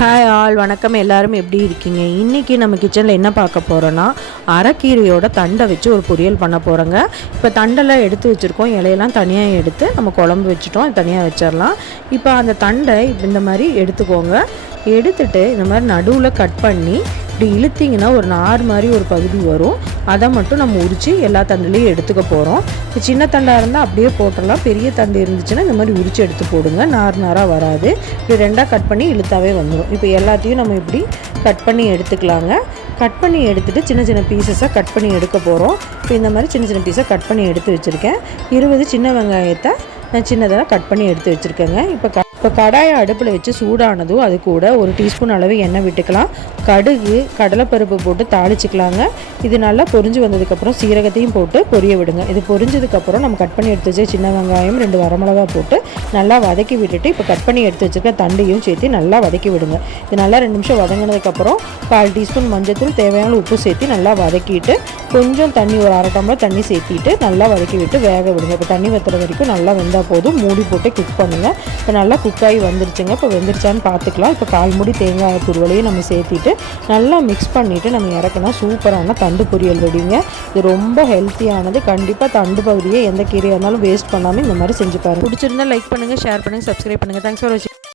Hi all, வணக்கம். எல்லாரும் எப்படி இருக்கீங்க? இன்றைக்கி நம்ம கிச்சனில் என்ன பார்க்க போகிறோன்னா, அரைக்கீரையோட தண்டை வச்சு ஒரு பொரியல் பண்ண போகிறோங்க. இப்போ தண்டெல்லாம் எடுத்து வச்சுருக்கோம், இலையெல்லாம் தனியாக எடுத்து நம்ம குழம்பு வச்சுட்டோம், தனியாக வச்சிடலாம். இப்போ அந்த தண்டை இந்த மாதிரி எடுத்துக்கோங்க. எடுத்துட்டு இந்த மாதிரி நடுவில் கட் பண்ணி இப்படி இழுத்திங்கன்னா ஒரு நார் மாதிரி ஒரு பகுதி வரும். அதை மட்டும் நம்ம உரித்து எல்லா தண்டுலேயும் எடுத்துக்க போகிறோம். இப்போ சின்ன தண்டாக இருந்தால் அப்படியே போட்டுடலாம். பெரிய தண்டு இருந்துச்சுன்னா இந்த மாதிரி உரித்து எடுத்து போடுங்க, நார் நாராக வராது. இப்படி ரெண்டாக கட் பண்ணி இழுத்தாவே வந்துடும். இப்போ எல்லாத்தையும் நம்ம இப்படி கட் பண்ணி எடுத்துக்கலாங்க. கட் பண்ணி எடுத்துகிட்டு சின்ன சின்ன பீசஸாக கட் பண்ணி எடுக்க போகிறோம். இப்போ இந்த மாதிரி சின்ன சின்ன பீஸாக கட் பண்ணி எடுத்து வச்சுருக்கேன். 20 சின்ன வெங்காயத்தை நான் சின்னதாக கட் பண்ணி எடுத்து வச்சுருக்கேங்க. இப்போ கடாயை அடுப்பில் வச்சு சூடானதும் அது கூட 1 டீஸ்பூன் அளவு எண்ணெய் விட்டுக்கலாம். கடுகு, கடலைப்பருப்பு போட்டு தாளிச்சிக்கலாங்க. இது நல்லா பொரிஞ்சு வந்ததுக்கப்புறம் சீரகத்தையும் போட்டு பொரிய விடுங்க. இது பொரிஞ்சதுக்கப்புறம் நம்ம கட் பண்ணி எடுத்து வச்ச சின்ன வெங்காயம் 2 வரமிளகா போட்டு நல்லா வதக்கி விட்டுட்டு இப்போ கட் பண்ணி எடுத்து வச்சுருக்க தண்டையும் சேர்த்து நல்லா வதக்கி விடுங்க. இது நல்லா 2 நிமிஷம் வதங்கினதுக்கப்புறம் 1/4 டீஸ்பூன் மஞ்சத்தூள், தேவையான உப்பு சேர்த்து நல்லா வதக்கிட்டு கொஞ்சம் தண்ணி, ஒரு 1/2 டம்ளர் தண்ணி சேர்த்திட்டு நல்லா வதக்கி விட்டு வேக விடுங்க. இப்போ தண்ணி வத்துற வரைக்கும் நல்லா வெந்தால் போதும். மூடி போட்டு குக் பண்ணுங்கள். இப்போ நல்லா குக்காகி வந்துருச்சுங்க. இப்போ வெந்துருச்சான்னு பார்த்துக்கலாம். இப்போ 1/4 மூடி தேங்காய் துருவலையும் நம்ம சேர்த்திட்டு நல்லா மிக்ஸ் பண்ணிவிட்டு நம்ம இறக்குனா சூப்பரான தண்டு பொரியல் ரெடிங்க. இது ரொம்ப ஹெல்த்தியானது. கண்டிப்பாக தண்டு பகுதியை எந்த கீரையாக இருந்தாலும் வேஸ்ட் பண்ணாமல் இந்த மாதிரி செஞ்சு பாருங்கள். பிடிச்சிருந்தா லைக் பண்ணுங்கள், ஷேர் பண்ணுங்கள், சப்ஸ்கிரைப் பண்ணுங்கள். தேங்க்ஸ் ஃபார் வாட்சிங்.